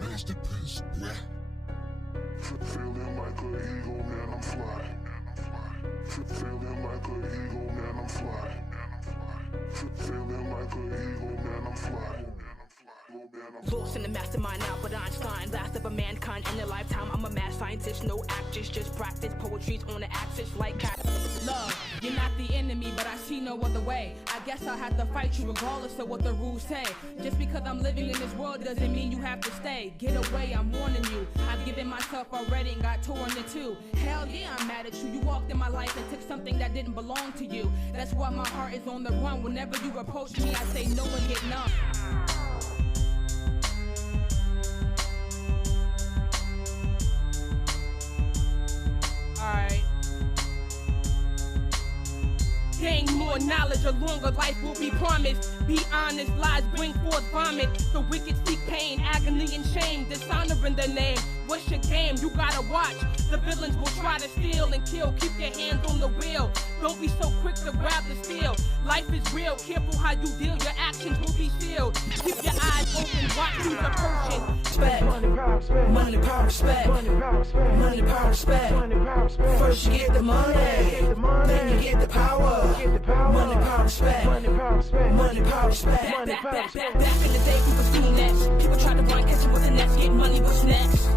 Masterpiece, yeah. Feeling like an eagle, man, I'm fly. Feeling like an eagle, man, I'm fly. Feeling like an eagle, man, I'm fly. Lost in the mastermind, Albert Einstein, last of a mankind in their lifetime. I'm a mad scientist, no actress, just practice poetry's on the axis like cat. Love, you're not the enemy, but I see no other way. I guess I'll have to fight you regardless of what the rules say. Just because I'm living in this world doesn't mean you have to stay. Get away, I'm warning you. I've given myself already and got torn in two. Hell yeah, I'm mad at you. You walked in my life and took something that didn't belong to you. That's why my heart is on the run. Whenever you approach me, I say no and get numb. Alright. Gain more knowledge, a longer life will be promised. Be honest, lies bring forth vomit. The wicked seek pain, agony and shame, dishonoring the name. What's your game? You gotta watch. The villains will try to steal and kill. Keep your hands on the wheel. Don't be so quick to grab the steel. Life is real. Careful how you deal. Your actions will be sealed. Keep your eyes open. Watch who's approaching. Respect. Money, power, respect. Money, power, respect. Money, power, respect. First you get the money, then you get the power. Money, power, respect. Money, power, respect. Back in the day, we was doing that. People try to run, catch you with the nets. Get money, what's next?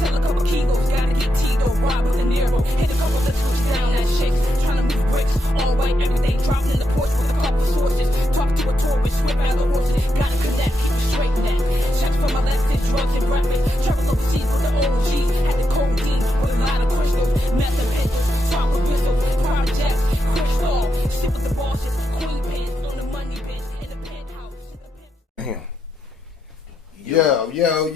Sell a couple kilos, gotta get Tito, rob with a Nero. Hit a couple of twos down that shakes. Tryna move bricks, all white every day. Dropping in the porch with a couple sources. Talk to a tourist, whip out the horses. Gotta connect, keep it straight now. Shots from my left is drugs and rapping. Travel overseas with the OG. Had the codeine with a lot of crystals. Meth and pistols, talk with whistles. Projects, crystal. Sit with the bosses, queen pants on the money bench. In the penthouse. Damn. Yo. Yeah.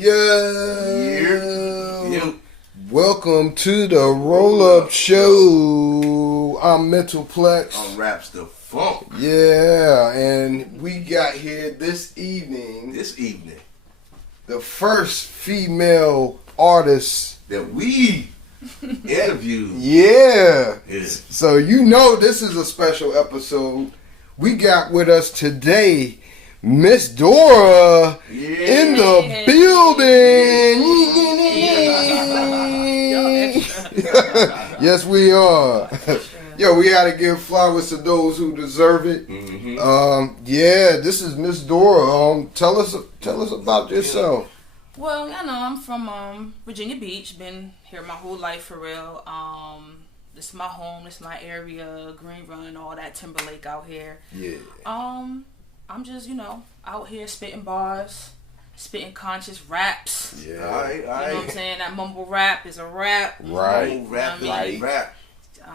Welcome to the Roll-Up Show. I'm MNTLPLX. I'm Rapstafunk. Yeah, and we got here this evening the first female artist that we interviewed. Yeah. Yes. So you know this is a special episode. We got with us today Misdora in the building. Yes, we are. Yo, we gotta give flowers to those who deserve it. Mm-hmm. Yeah, this is Misdora. Tell us about yourself. Well, you know, I'm from Virginia Beach. Been here my whole life for real. This is my home. This is my area. Green Run, all that Timberlake out here. Yeah. I'm just, you know, out here spitting bars, spitting conscious raps. Yeah. All right. You know what I'm saying? That mumble rap is a rap. Right. Rap, You know what I mean? rap.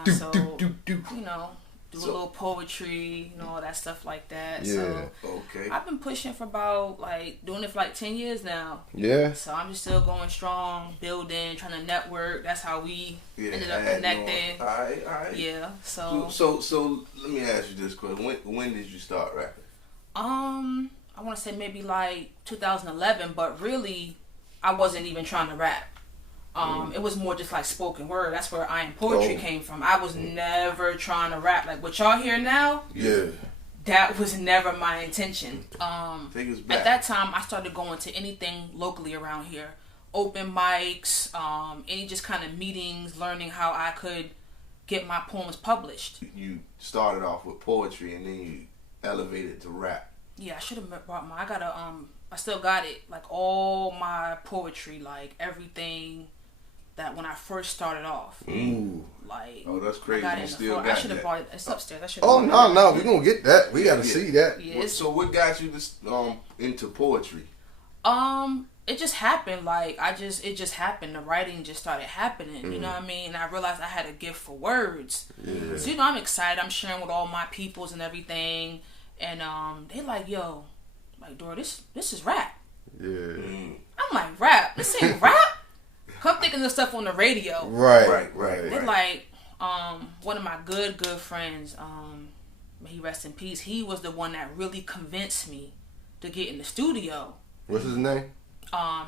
So, you know, do a little poetry, you know, all that stuff like that. Yeah. So, Okay. I've been pushing for about, doing it for 10 years now. Yeah. So I'm just still going strong, building, trying to network. That's how we ended up All connecting. right. Yeah. So let me ask you this question. When did you start rapping? I want to say maybe 2011, but really, I wasn't even trying to rap. It was more just spoken word. That's where I Am Poetry came from. I was never trying to rap. Like what y'all hear now, Yeah. that was never my intention. Take us back. At that time, I started going to anything locally around here. Open mics, any just kind of meetings, learning how I could get my poems published. You started off with poetry and then you elevated to rap. Yeah, I should have brought my. I still got it. All my poetry, everything that when I first started off. Ooh. Oh, that's crazy. I got You it in the still floor. got I should have that. brought it. It's upstairs. I should. Oh no, we're gonna get that. We gotta see that. Yeah, So what got you into poetry? it just happened. It just happened. The writing just started happening. You know what I mean? And I realized I had a gift for words. Yeah. So I'm excited. I'm sharing with all my peoples and everything. And they yo, Dora, this is rap. Yeah. I'm like, rap? This ain't rap? I'm thinking of stuff on the radio. Right. They're one of my good friends, may he rest in peace, he was the one that really convinced me to get in the studio. What's his name?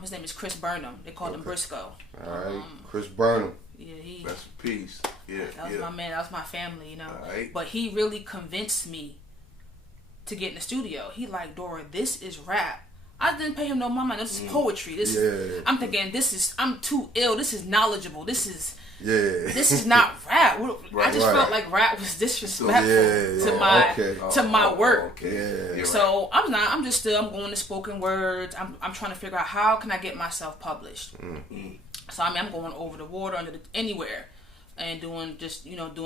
His name is Chris Burnham. They called him Briscoe. Alright. Chris Burnham. Yeah, he. Rest in peace. Yeah. That was my man. That was my family, you know. All right. But he really convinced me to get in the studio. He Dora, this is rap. I didn't pay him no mind. This is poetry. This is, I'm thinking, I'm too ill. This is knowledgeable. This is not rap. I just felt like rap was disrespectful to my work. So I'm going to spoken words. I'm trying to figure out how can I get myself published. So I'm going over the water, anywhere, and doing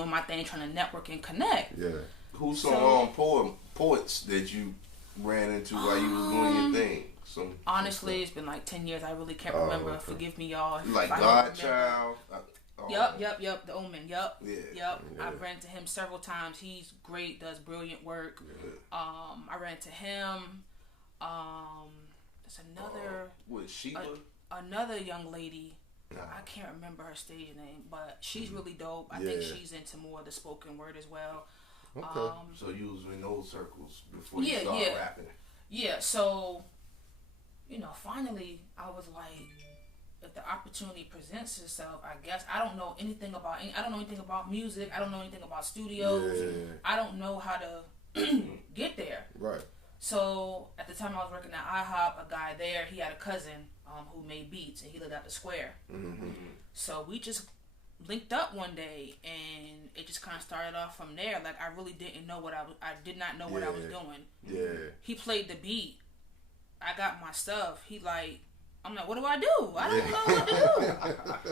my thing, trying to network and connect. Yeah. Who's some poets that you ran into while you was doing your thing? Honestly, it's been like 10 years. I really can't remember. Okay. Forgive me, y'all. Like Godchild. Yep. The Omen. Yep. Yeah. Yep. Yeah. I ran into him several times. He's great. Does brilliant work. Yeah. I ran into him. There's another. What, Sheba? Another young lady. I can't remember her stage name, but she's really dope. I think she's into more of the spoken word as well. Okay. So you was in those circles before you started rapping. Yeah. So, finally, I was like, if the opportunity presents itself, I guess I don't know anything about music. I don't know anything about studios. Yeah. I don't know how to get there. Right. So at the time I was working at IHOP, a guy there, he had a cousin who made beats, and he lived out the square. Mm-hmm. So we just linked up one day, and it just kind of started off from there. Like, I really didn't know I did not know what I was doing. Yeah. He played the beat. I got my stuff. I'm like, what do I do? I don't know what to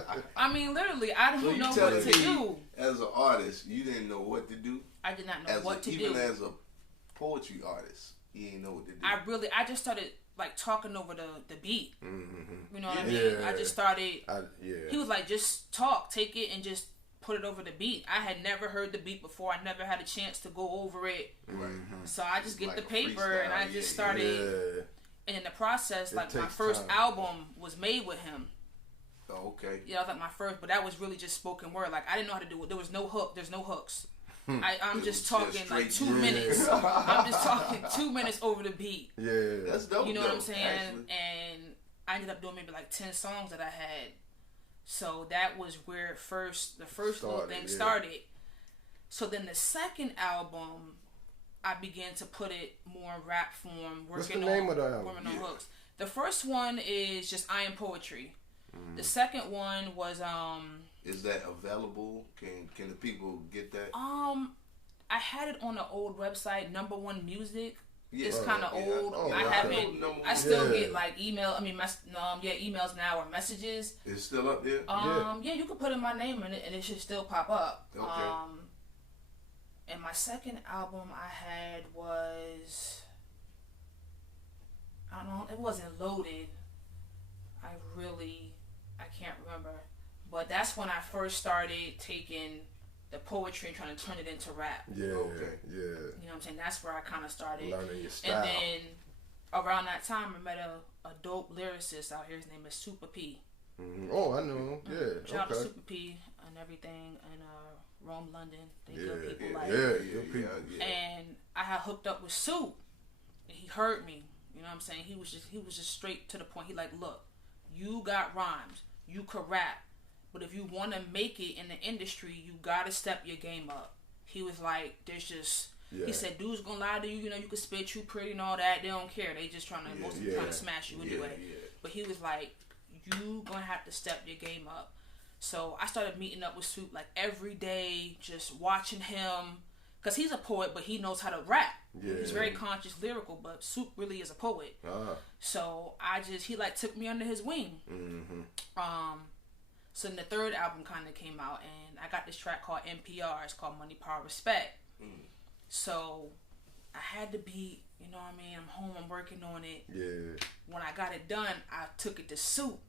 do. I mean, literally, I don't know what to do. As an artist, you didn't know what to do? I did not know what to do. Even as a poetry artist, you didn't know what to do. I just started like talking over the beat. Mm-hmm. You know what I mean? I just started. He was like, just talk, take it, and just put it over the beat. I had never heard the beat before. I never had a chance to go over it. Mm-hmm. So I just get like the paper and I just started. Yeah. And in the process, like my first album was made with him. Oh, okay. Yeah, I was like my first, but that was really just spoken word. Like, I didn't know how to do it. There was no hook. There's no hooks. I'm just talking like 2 minutes. I'm just talking 2 minutes over the beat. Yeah, that's dope. You know what I'm saying? Actually. And I ended up doing maybe like 10 songs that I had. So that was where the first little thing started. So then the second album, I began to put it more in rap form. What's the name of the album? Working on hooks. The first one is just I Am Poetry. The second one was Is that available? Can the people get that? I had it on the old website, Number One Music. Yeah. It's kind of old. Oh, I haven't. I still get like email. I mean, emails now or messages. It's still up there. Yeah, you can put in my name in it, and it should still pop up. Okay. And my second album I had was, I don't know, it wasn't loaded. I can't remember. But that's when I first started taking the poetry and trying to turn it into rap. Yeah, okay. Yeah. You know what I'm saying? That's where I kind of started. Learning your style. And then around that time, I met a dope lyricist out here. His name is Super P. Mm-hmm. Oh, I know him. Yeah. Shout out to Super P and everything. And Rome, London. They good people. Good people. And I had hooked up with Soup. And he heard me. You know what I'm saying? He was just straight to the point. He like, look, you got rhymes. You could rap. But if you want to make it in the industry, you got to step your game up. He was like, there's just... Yeah. He said, dudes gonna lie to you. You know, you can spit, you pretty and all that. They don't care. They just trying to smash you anyway. Yeah. But he was like, you gonna have to step your game up. So I started meeting up with Soup like every day, just watching him. Because he's a poet, but he knows how to rap. Yeah. He's very conscious, lyrical, but Soup really is a poet. So he like took me under his wing. Mm-hmm. So then the third album kind of came out, and I got this track called NPR. It's called Money, Power, Respect. So I had to be, you know what I mean? I'm home, I'm working on it. Yeah. When I got it done, I took it to Soup,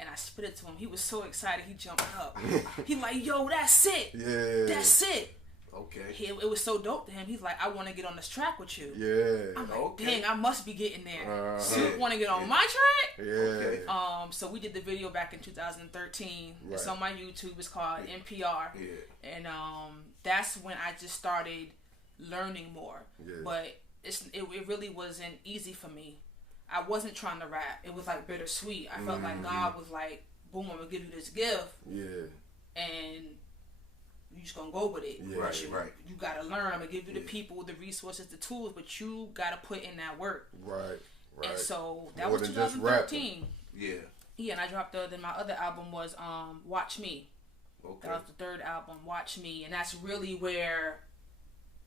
and I spit it to him. He was so excited, he jumped up. He like, yo, that's it. Yeah. That's it. Okay. It was so dope to him. He's like, I want to get on this track with you. Yeah. I'm like, dang, I must be getting there. Soup want to get on my track? Yeah. Okay. So we did the video back in 2013. Right. It's on my YouTube. It's called NPR. Yeah. And that's when I just started learning more. Yeah. But it really wasn't easy for me. I wasn't trying to rap. It was like bittersweet. I felt like God was like, boom, I'm going to give you this gift. Yeah. And you just gonna go with it. Yeah, right. You gotta learn. I'm gonna give you the people, the resources, the tools, but you gotta put in that work. Right. Right. And so that More was than just 2013. Yeah. Yeah, and I dropped then my other album was Watch Me. Okay. That was the third album, Watch Me, and that's really where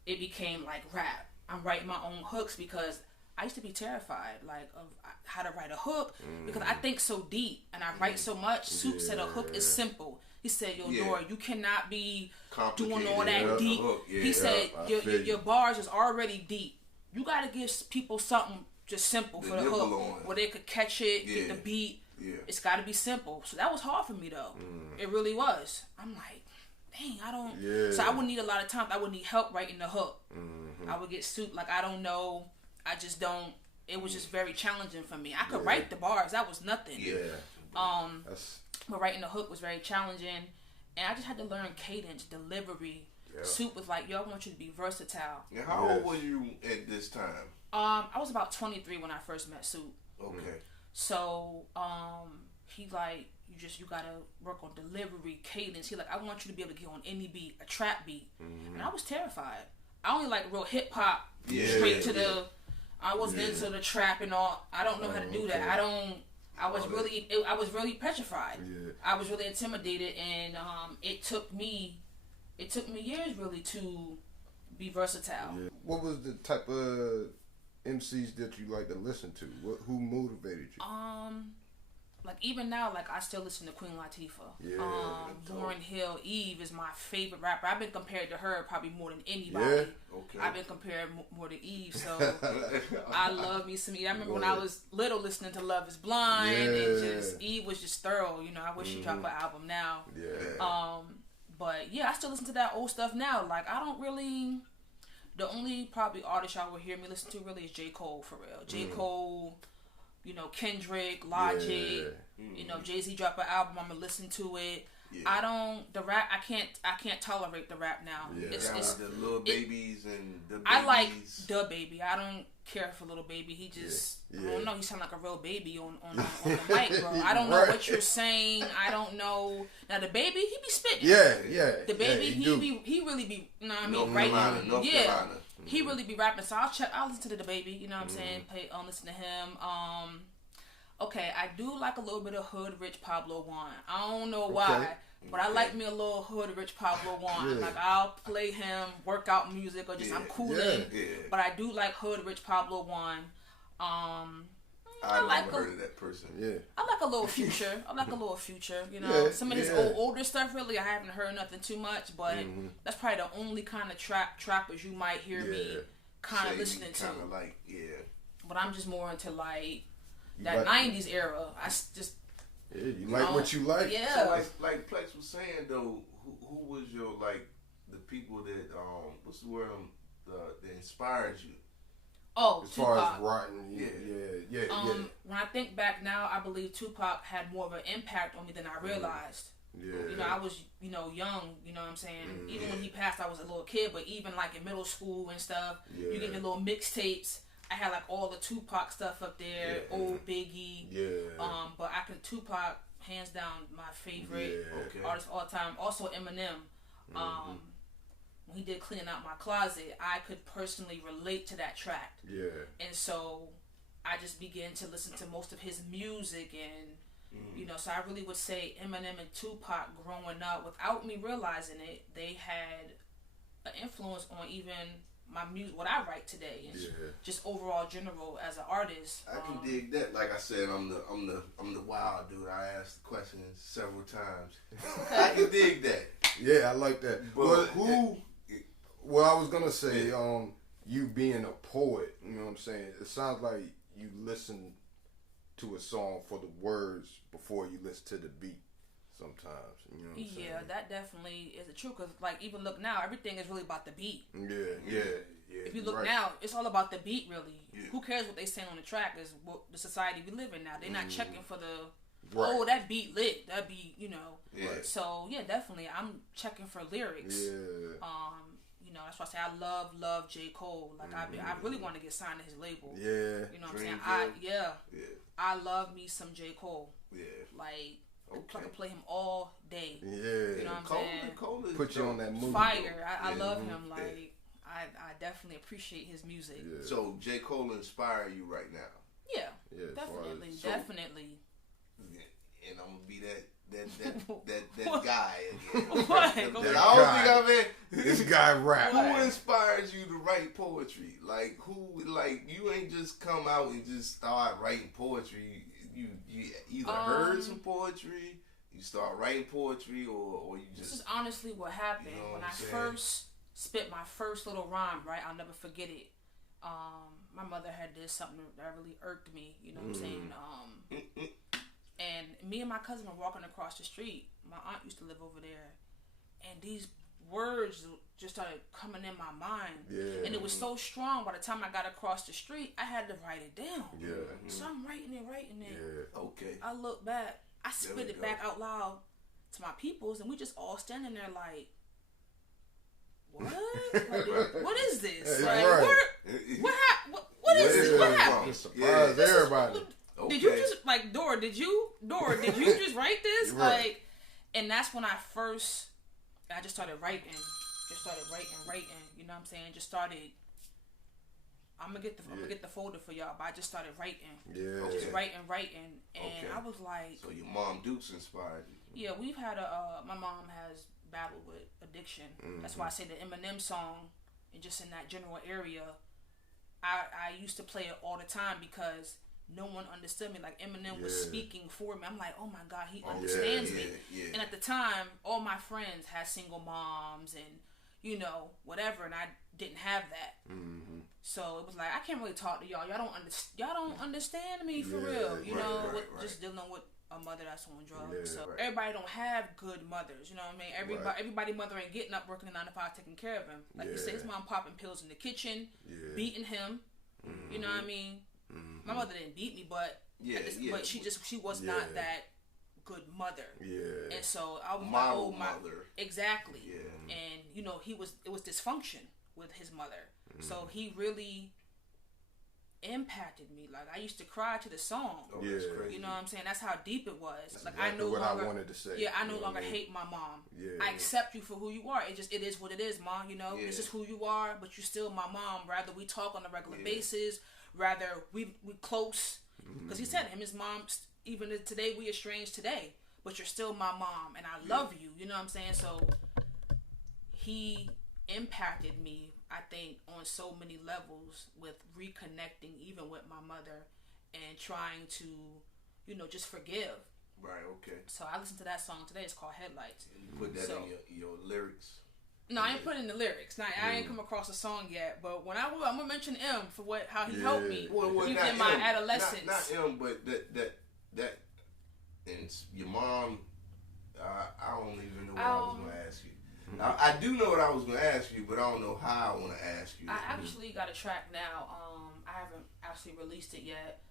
it became like rap. I'm writing my own hooks because I used to be terrified, like, of how to write a hook because I think so deep and I write so much. Soup said a hook is simple. He said, "Yo, Dora, you cannot be doing all that deep." He said, "Your bars is already deep. You got to give people something just simple for the hook, where they could catch it, get the beat. It's got to be simple." So that was hard for me though. It really was. I'm like, dang, I don't. So I would need a lot of time. I would need help writing the hook. I would get Soup like, I don't know. I just don't. It was just very challenging for me. I could write the bars. That was nothing. But writing the hook was very challenging, and I just had to learn cadence, delivery. Soup was like, "Yo, I want you to be versatile." And how old were you at this time? I was about 23 when I first met Soup. Okay. So, he like, you gotta work on delivery, cadence. He like, "I want you to be able to get on any beat, a trap beat," and I was terrified. I only like real hip hop, straight to the. I wasn't into the trap and all. I don't know how to do that. I was really petrified. I was really intimidated, and it took me years really to be versatile. What was the type of MCs that you like to listen to? Who motivated you? Like even now, like I still listen to Queen Latifah. Lauryn Hill, Eve is my favorite rapper. I've been compared to her probably more than anybody. I've been compared more to Eve, so I love me some Eve. I remember when I was little listening to Love Is Blind, and just Eve was just thorough. You know, I wish she dropped an album now. But yeah, I still listen to that old stuff now. Like I don't really. The only probably artist y'all will hear me listen to really is J. Cole for real. J. Cole. You know, Kendrick, Logic, you know, Jay-Z drop an album, I'm gonna listen to it. I don't the rap. I can't tolerate the rap now. It's the Lil Babies and the Babies. I like the Baby. I don't care for Little Baby. He just I don't know. He sound like a real baby on the mic, bro. I don't know what you're saying. I don't know. Now the Baby, he be spitting. The Baby, he really be. You know what I mean? North Carolina. He really be rapping, so I'll listen to the Baby, you know what I'm saying? Listen to him. Okay, I do like a little bit of Hood Rich Pablo Juan. I don't know why, but I like me a little Hood Rich Pablo Juan. Like I'll play him workout music or just I'm cooling. But I do like Hood Rich Pablo Juan. I never heard of that person. I like a little Future. You know, some of his older stuff. Really, I haven't heard nothing too much, but that's probably the only kind of trappers you might hear me kind of listening to. Kind of like But I'm just more into like that '90s era. I just you like what you like. So like Plex was saying though, who was your like the people that what's the word that inspired you? Oh, as Tupac. far as writing, When I think back now, I believe Tupac had more of an impact on me than I realized. You know, I was, young, you know what I'm saying? Even when he passed, I was a little kid, but even like in middle school and stuff, you get the little mixtapes. I had like all the Tupac stuff up there, old Biggie. But Tupac, hands down, my favorite artist of all time. Also Eminem. When he did Cleaning Out My Closet, I could personally relate to that track. And so I just began to listen to most of his music and, so I really would say Eminem and Tupac growing up, without me realizing it, they had an influence on even my music, what I write today, and just overall general as an artist. I can dig that. Like I said, I'm the wild dude. I asked the question several times. I can dig that. Yeah, I like that. But Well, I was gonna say, you being a poet, you know what I'm saying? It sounds like you listen to a song for the words before you listen to the beat. Sometimes, you know what I'm saying? Yeah, that definitely is the truth. Cause like even look now, everything is really about the beat. If you look now, it's all about the beat, really. Who cares what they say on the track? Is what the society we live in now. They're not checking for the that beat lit, that beat, So yeah, definitely, I'm checking for lyrics. That's why I say I love J. Cole. Like I really want to get signed to his label. You know what I'm saying? I love me some J. Cole. Like. I can play him all day. You know what I'm saying? Cole put you on that movie. Fire. I love him. Like I definitely appreciate his music. So J. Cole inspire you right now? Yeah, Yeah, as far definitely, as- definitely. And I'm gonna be that guy again. What? That Go I ahead. don't think I've been. This guy rap. Who inspires you to write poetry? Like you ain't just come out and just start writing poetry. You either heard some poetry, you start writing poetry, or you just. This is honestly what happened when I first spit my first little rhyme. Right, I'll never forget it. My mother had did something that really irked me. You know what I'm saying? And me and my cousin were walking across the street. My aunt used to live over there, and these words just started coming in my mind. Yeah. And it was so strong. By the time I got across the street, I had to write it down. Yeah. So I'm writing it. Yeah. Okay. I look back. I spit it back out loud to my peoples, and we just all standing there like, what? Like, what is this? Yeah, Like, right. what is this? What happened? Surprised everybody. Did you just like Dora? Did you just write this? Right. Like, and that's when I just started writing. You know what I'm saying? Just started. I'm gonna get the folder for y'all, but I just started writing. Yeah. Just writing, and I was like. So your mom Dukes inspired you. Yeah, we've had my mom has battled with addiction. That's why I say the Eminem song, and just in that general area, I used to play it all the time because no one understood me. Like Eminem was speaking for me. I'm like, oh my God, he understands me. Yeah. And at the time, all my friends had single moms and whatever, and I didn't have that. So it was like I can't really talk to y'all. Y'all don't understand me for real. Right. Just dealing with a mother that's on drugs. Yeah, so right. everybody don't have good mothers. You know what I mean? Everybody mother ain't getting up working a 9 to 5 taking care of him. Like you say, his mom popping pills in the kitchen, beating him. You know what I mean? My mother didn't beat me, but but she was not that good mother. Yeah. And so I was Model like, mother. Exactly. Yeah. And it was dysfunction with his mother. So he really impacted me. Like I used to cry to the song. Oh, that's crazy. You know what I'm saying? That's how deep it was. That's like exactly what I wanted to say. Yeah, I no You know longer what I mean? hate my mom. Yeah. I accept you for who you are. It is what it is, Mom. This is who you are, but you're still my mom. Rather we talk on a regular basis. Rather we close. Because he said his mom, even today we estranged today, but you're still my mom, and I love you. You know what I'm saying? So he impacted me, I think, on so many levels with reconnecting even with my mother and trying to, just forgive. Right, okay. So I listened to that song today. It's called Headlights. And you put that in your lyrics. No, I ain't put it in the lyrics. Now, I ain't come across a song yet, but when I'm gonna mention M for how he helped me even in my adolescence. Not M, but that and your mom. I don't even know what I was gonna ask you. I do know what I was gonna ask you, but I don't know how I want to ask you. I actually got a track now. I haven't actually released it yet.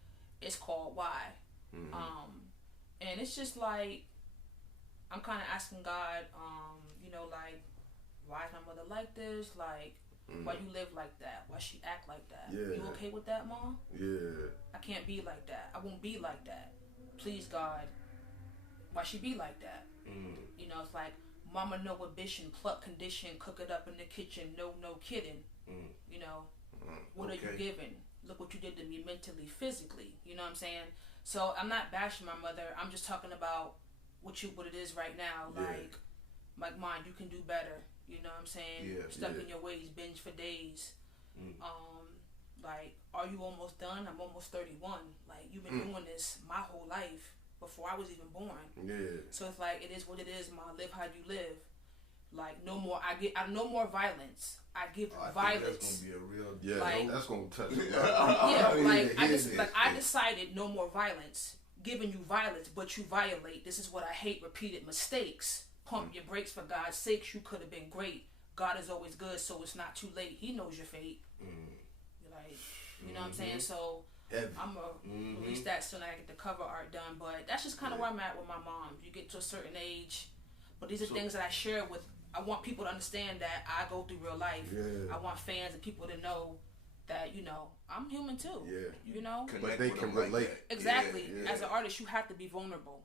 It's called Why. And it's just like I'm kind of asking God, like, why is my mother like this? Like, why you live like that? Why she act like that? Yeah. You okay with that, Mom? Yeah. I can't be like that. I won't be like that. Please, God, why she be like that? It's like, mama know ambition, pluck condition, cook it up in the kitchen, no kidding. What are you giving? Look what you did to me mentally, physically. You know what I'm saying? So I'm not bashing my mother. I'm just talking about what it is right now. Like, Mom, you can do better. You know what I'm saying? Stuck in your ways, binge for days. Like, are you almost done? I'm almost 31. Like, you've been doing this my whole life before I was even born. Yeah. So it's like, it is what it is, Mom. Live how you live. Like, no more. No more violence. I give violence. That's gonna be a real. That's gonna touch. I decided no more violence. Giving you violence, but you violate. This is what I hate. Repeated mistakes. Pump your brakes for God's sakes. You could have been great. God is always good, so it's not too late. He knows your fate. You know what I'm saying? So I'm gonna release that soon. I get the cover art done, but that's just kind of where I'm at with my mom. You get to a certain age, but these are things that I share with. I want people to understand that I go through real life. Yeah. I want fans and people to know that I'm human too. Yeah. But they can relate. Exactly. As an artist, you have to be vulnerable.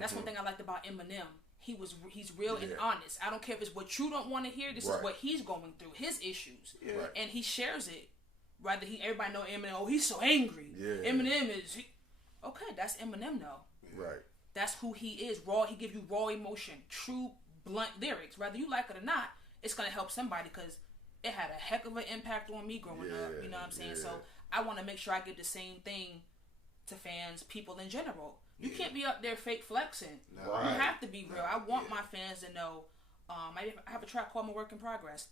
That's one thing I liked about Eminem. He's real and honest. I don't care if it's what you don't want to hear. This is what he's going through, his issues, and he shares it Rather everybody know Eminem. Oh, he's so angry. Yeah. Eminem is okay. That's Eminem though. Right. That's who he is. Raw. He give you raw emotion, true blunt lyrics. Whether you like it or not, it's gonna help somebody because it had a heck of an impact on me growing up. You know what I'm saying? So I want to make sure I give the same thing to fans, people in general. You can't be up there fake flexing. Right. You have to be real. I want my fans to know. I have a track called "My Work in Progress."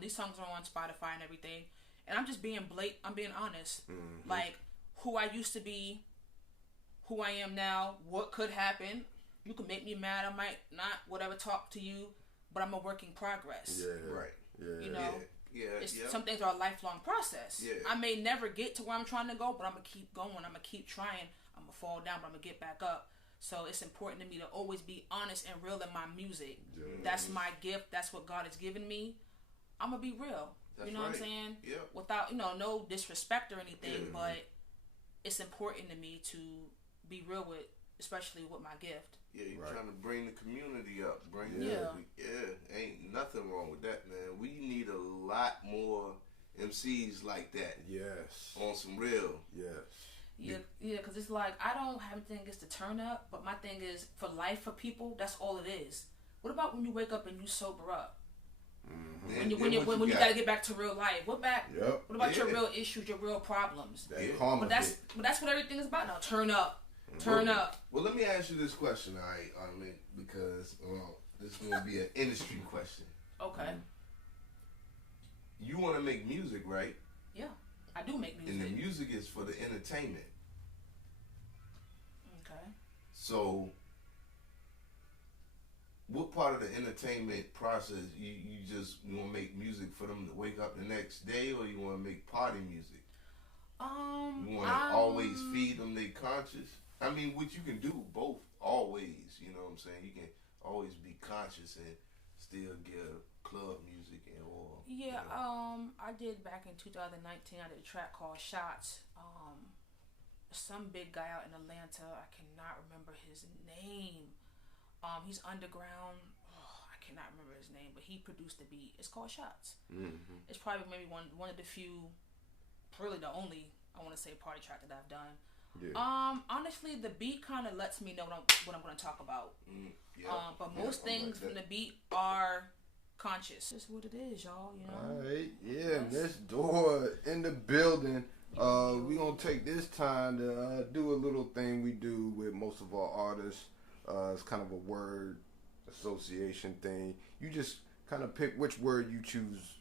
These songs are on Spotify and everything, and I'm just being blatant. I'm being honest. Like who I used to be, who I am now, what could happen. You can make me mad. I might not, whatever, talk to you, but I'm a work in progress. Yeah. Right. Yeah. You know, Yeah. some things are a lifelong process. Yeah. I may never get to where I'm trying to go, but I'm gonna keep going. I'm gonna keep trying. I'm gonna fall down, but I'm gonna get back up. So it's important to me to always be honest and real in my music. Yeah. That's my gift. That's what God has given me. I'm gonna be real. That's you know right. what I'm saying? Yeah. Without, no disrespect or anything, Yeah. but it's important to me to be real with, especially with my gift. Yeah, you're Right. trying to bring the community up. Yeah. Ain't nothing wrong with that, man. We need a lot more MCs like that Yes. on some real. Yes. Yeah, because it's like, I don't have anything against the turn up, but my thing is, for life, for people, that's all it is. What about when you wake up and you sober up? When you gotta get back to real life, what about your real issues, your real problems? That karma But that's hit. what everything is about now. Turn up. Well, let me ask you this question, all right, because this is going to be an industry question. Okay. You want to make music, right? Yeah, I do make music. And the music is for the entertainment. Okay. So, what part of the entertainment process you want to make music for them to wake up the next day, or you want to make party music? You want to always feed them their conscious? I mean, what you can do both always, you know what I'm saying? You can always be conscious and still give club music or I did back in 2019. I did a track called Shots. Some big guy out in Atlanta. I cannot remember his name. He's underground. I cannot remember his name, but he produced the beat. It's called Shots. It's probably maybe one of the few, really the only, I want to say, party track that I've done. Yeah. Honestly, the beat kind of lets me know what I'm going to talk about. But most things from the beat are conscious. It's what it is, y'all. You know. All right. Yeah, Misdora in the building. We gonna take this time to do a little thing we do with most of our artists. It's kind of a word association thing. You just kind of pick which word you choose.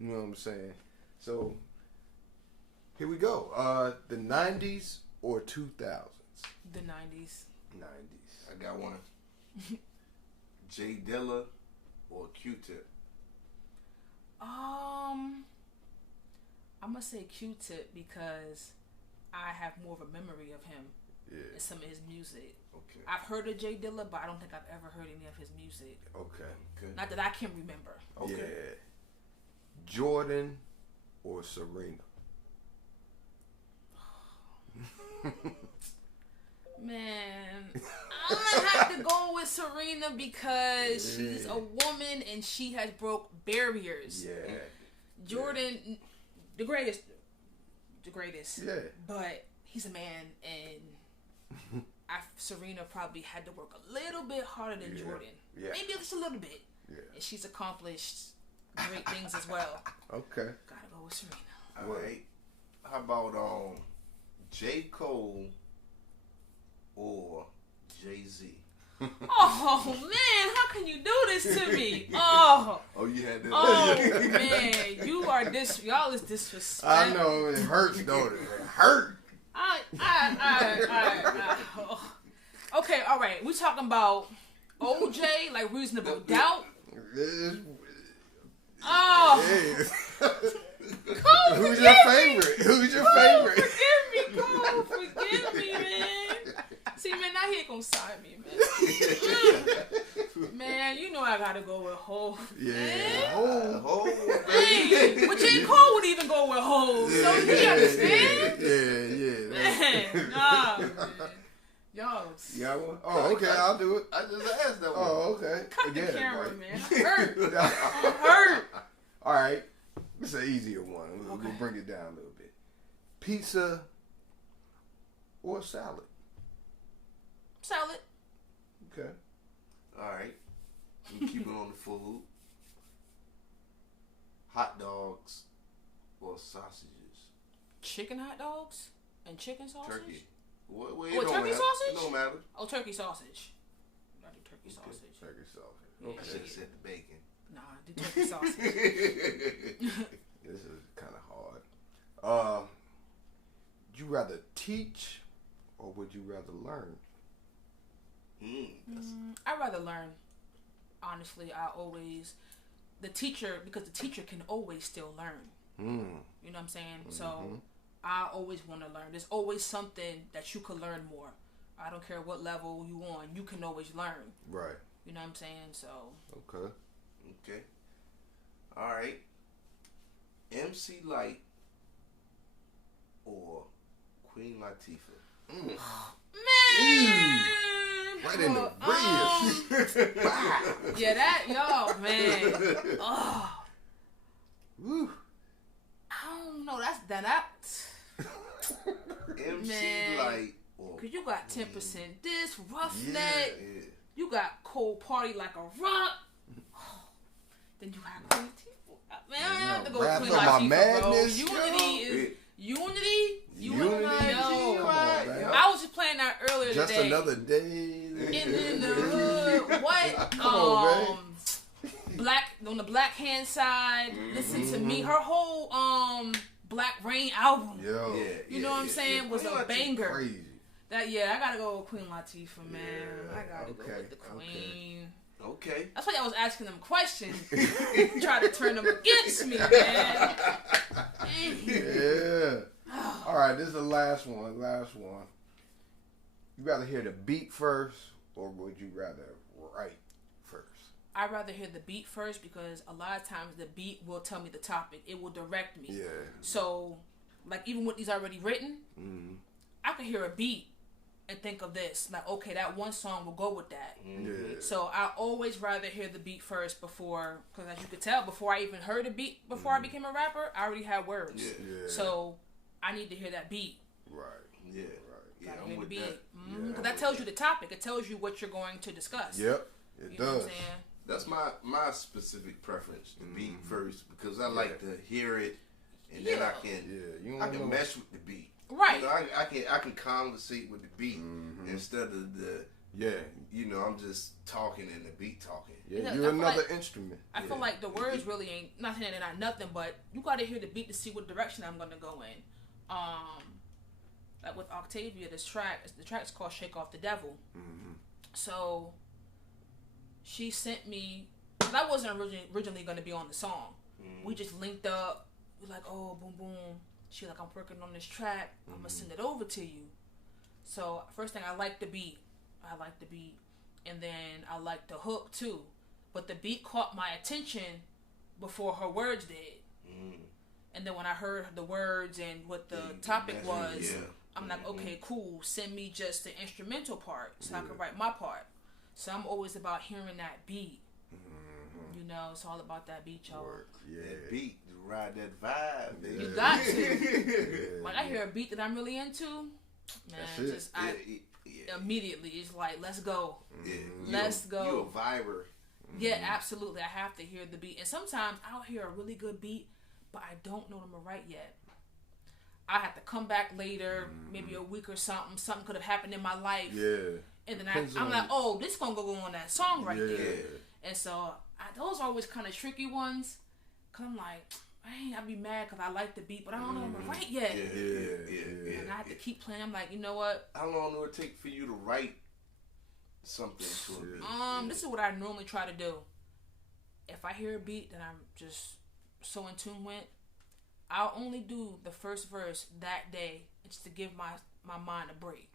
You know what I'm saying? So here we go. The 90s or 2000s? The 90s. 90s. I got one. Jay Dilla or Q-Tip? I'm gonna say Q-Tip because I have more of a memory of him and some of his music. Okay. I've heard of Jay Dilla, but I don't think I've ever heard any of his music. Okay. Good. Not that I can remember. Okay. Yeah. Jordan or Serena? Man, I'm gonna have to go with Serena because she's a woman and she has broke barriers. Yeah. Jordan, the greatest. Yeah. But he's a man, and Serena probably had to work a little bit harder than Jordan. Yeah. Maybe just a little bit. Yeah. And she's accomplished great things as well. Okay. Gotta go with Serena. All right. How about J. Cole or Jay-Z? Oh man, how can you do this to me? Oh You had that. man, y'all is disrespectful. I know it hurts, don't it? It hurt. Okay, all right. We talking about OJ, like Reasonable Doubt. Oh, Yeah. Cole, Who's your favorite? Who's your favorite? Forgive me, Cole. Forgive me, man. See, man, now he gonna sign me, man. Man, you know I gotta go with Hov. Yeah. Hey, but J. Cole would even go with Hov. So you understand? Yeah. Man, nah, man. Y'all. You got one? Oh, okay. I'll do it. I just asked that one. Oh, okay. Cut the Again, camera, right? man. I'm hurt. I'm hurt. All right. This is an easier one. We'll bring it down a little bit. Pizza or salad? Salad. Okay. All right. We keep it on the food. Hot dogs or sausages? Chicken hot dogs and chicken sausage. Turkey. Well, it Oh, don't turkey matter. sausage? It don't matter. Oh, turkey sausage. I do turkey sausage. Turkey sausage. I Okay. should have said the bacon. Nah, I do turkey sausage. This is kind of hard. Would you rather teach or would you rather learn? I'd rather learn. Honestly, the teacher can always still learn. You know what I'm saying? So I always want to learn. There's always something that you could learn more. I don't care what level you on. You can always learn. Right. You know what I'm saying? So. Okay. Okay. All right. MC Light or Queen Latifah? Man! Right in the ribs. Yeah, that, yo, man. Oh. Woo. I don't know. That. MC Man. Light or Cause you got 10% this, roughneck. yeah. You got cold party like a rock. Then you got Queen Latifah. Man, I have to go with Wrath Queen of my Latifah, bro. madness, Unity is unity. Unity. Yo. Come on, man. I was just playing that earlier Just today. another day. In the hood. What? Come on, man. Black on the Black Hand side. Listen to me. Her whole Black Rain album. Yo. Yeah, You know what I'm saying? Was Queen a Latifah banger. Crazy. I gotta go with Queen Latifah, man. Yeah, I gotta go okay, with the Queen. Okay. That's why I was asking them questions. Try to turn them against me, man. Yeah. All right, this is the last one. You rather hear the beat first, or would you rather write first? I'd rather hear the beat first because a lot of times the beat will tell me the topic. It will direct me. Yeah. So, like even with these already written, I can hear a beat and think of this. Like, okay, that one song will go with that. Yeah. So I always rather hear the beat first before, because as you could tell, before I even heard a beat, before I became a rapper, I already had words. Yeah. So I need to hear that beat. Right. Yeah. Right. Yeah, Gotta I'm hear the with beat. that. Because that tells you the topic. It tells you what you're going to discuss. Yep. It You know what does. I'm saying? That's my specific preference, the beat first, because I like to hear it, and then I can You I don't can know. mesh with the beat. Right. You know, I can conversate with the beat instead of the I'm just talking and the beat talking. Yeah, Yeah, I you're feel another like- instrument. I feel like the words really ain't nothing and not nothing, but you got to hear the beat to see what direction I'm going to go in. Like with Octavia, the track's called "Shake Off the Devil." So she sent me. Cause I wasn't originally going to be on the song. We just linked up. We're like, oh, boom, boom. She like, I'm working on this track. I'm gonna send it over to you. So first thing, I like the beat. And then I like the hook too. But the beat caught my attention before her words did. And then when I heard the words and what the topic was, I'm like, okay, cool. Send me just the instrumental part so I can write my part. So I'm always about hearing that beat. You know, it's all about that beat, y'all. Yeah. That beat, to ride that vibe, man. You got to. When I hear a beat that I'm really into, man, That's it. just immediately it's like, let's go. Yeah. Let's go. You a viber. Yeah, absolutely. I have to hear the beat. And sometimes I'll hear a really good beat, but I don't know them right yet. I have to come back later, maybe a week or something. Something could have happened in my life. Yeah. And then Depends I'm on- like, oh, this going to go on that song right there. Yeah. And so those are always kind of tricky ones. Because I'm like, man, I'd be mad because I like the beat, but I don't know them right yet. Yeah. And I have to keep playing. I'm like, you know what? How long will it take for you to write something to a beat? This is what I normally try to do. If I hear a beat that I'm just so in tune with, I'll only do the first verse that day just to give my mind a break.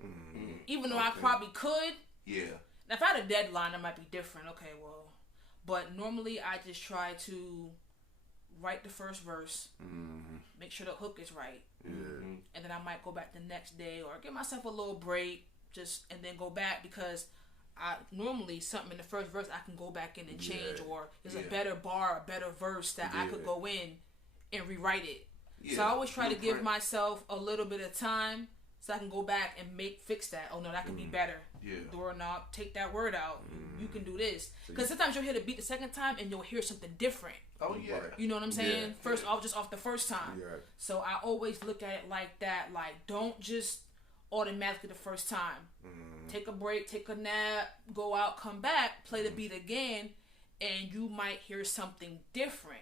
Even though I probably could. Yeah. If I had a deadline, it might be different. Okay, well. But normally I just try to write the first verse, make sure the hook is right. And then I might go back the next day or give myself a little break and then go back because I normally something in the first verse I can go back in and change or there's a better bar, a better verse that I could go in and rewrite it. Yeah, So I always try to give blueprint. myself a little bit of time so I can go back and fix that. Oh no, that could be better. Yeah. Doorknob, take that word out. You can do this. Because sometimes you'll hear the beat the second time and you'll hear something different. Oh yeah. You know what I'm saying? Yeah. First off, just off the first time. Yeah. So I always look at it like that. Like, don't just automatically the first time. Take a break, take a nap, go out, come back, play the beat again, and you might hear something different.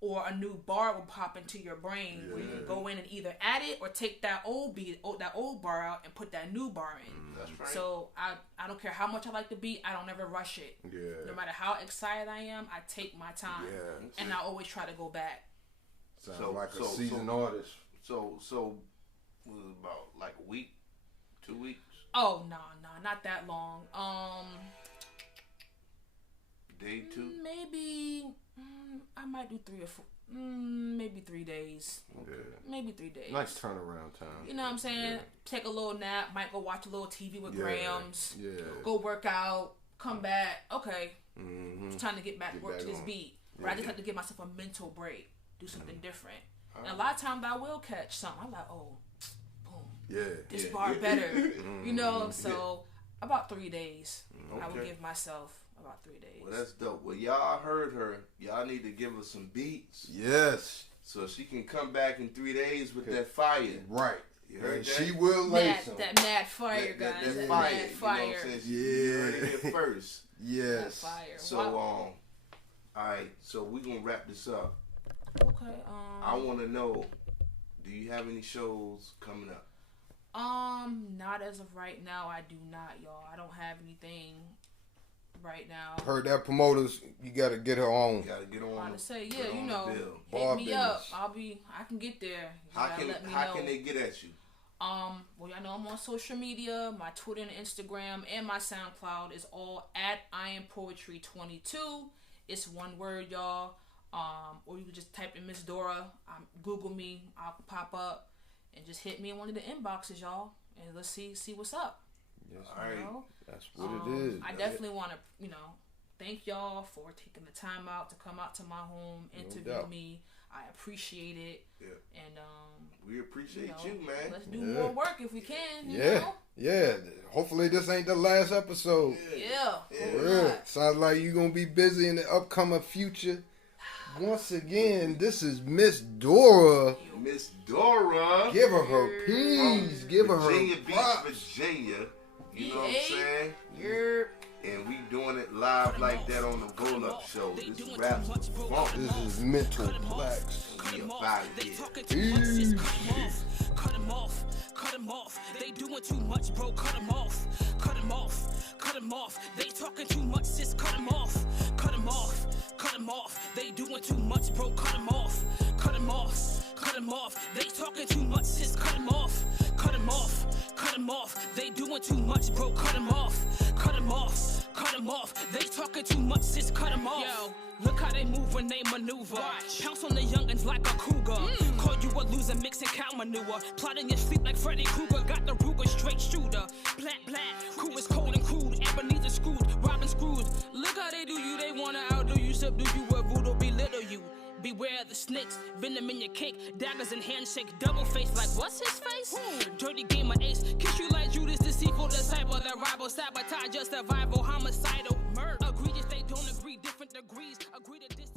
Or a new bar will pop into your brain where you can go in and either add it or take that old beat, that old bar out and put that new bar in. That's right. So I don't care how much I like the beat, I don't ever rush it. Yeah. No matter how excited I am, I take my time. Yeah. And I always try to go back. Sounds So- like a so- seasoned artist. So what was it, about like a week, 2 weeks, Oh, no, not that long. day 2. Maybe I might do 3 or 4. Maybe 3 days. Yeah. Maybe 3 days. Nice turnaround time. You know what I'm saying? Yeah. Take a little nap. Might go watch a little TV with Yeah. Grams. Yeah. Go work out. Come back. Okay. Mm-hmm. It's time to get back to work back to this on. beat. But I just have to give myself a mental break. Do something different. And a lot of times I will catch something. I'm like, oh, boom. Yeah. This Yeah. bar better. You know? So about 3 days. I will Okay. give myself about 3 days. Well, that's dope. Well, y'all heard her. Y'all need to give her some beats Yes. so she can come back in 3 days with that fire. Right. You heard And that? she will lay some. that mad fire, guys. That That fire. mad You fire. know what I'm saying? You heard it here first. That Yes. fire. So, Wow. all right. So we're gonna wrap this up. Okay. I want to know, do you have any shows coming up? Not as of right now. I do not, y'all. I don't have anything right now. Heard that, promoters. You got to get her on. You gotta get on. Trying to say, get yeah, you on know, the bill. Bar hit me up. business. I can get there. You How gotta can let me how know. can they get at you? Well, y'all know I'm on social media. My Twitter and Instagram and my SoundCloud is all at IamPoetry22. It's one word, y'all. Or you can just type in Misdora. Google me. I'll pop up and just hit me in one of the inboxes, y'all. And let's see what's up. Yes. All right. You know? That's what it is. I definitely want to, thank y'all for taking the time out to come out to my home, interview doubt. me. I appreciate it. Yeah. And We appreciate you, man. let's do Yeah. more work if we can. You Yeah. know? Yeah. Hopefully this ain't the last episode. Yeah. For real. Sounds like you're going to be busy in the upcoming future. Once again, this is Miss Dora. Miss Dora. Give her her peas. Give her Virginia her Beach, props. Virginia. You know what I'm VA. saying? You're And we doing it live like that on the Roll Up Show. This is Rapstafunk. This is Mental Plex. We about here. Peace. Cut him off, cut him off. They doing too much, bro. Cut him off, cut him off, cut him off. They talking too much, sis. Cut him off, cut him off, cut him off. They doing too much, bro. Cut him off, cut him off, cut him off. They talking too much, sis. Cut him off, cut him off, cut him off. They doing too much, bro. Cut him off, cut him off, cut him off. They talking too much, sis. Cut him off. Yo. Look how they move when they maneuver. Pounce on the youngins like a cougar. Call you a loser, mixing cow manure. Plotting your sleep like Freddy Krueger. Got the Ruger straight shooter. Black, crew is cold and crude. Ebenezer screwed, Robin screwed. Look how they do you, they wanna outdo you. Subdue you, with voodoo belittle you. Beware the snakes, venom in your cake. Daggers and handshake, double face like what's his face? Dirty game of ace. Kiss you like Judas, deceitful disciple. The rival, sabotage your survival, homicidal, murder. Egregious, they don't agree, different degrees. Agree to dis-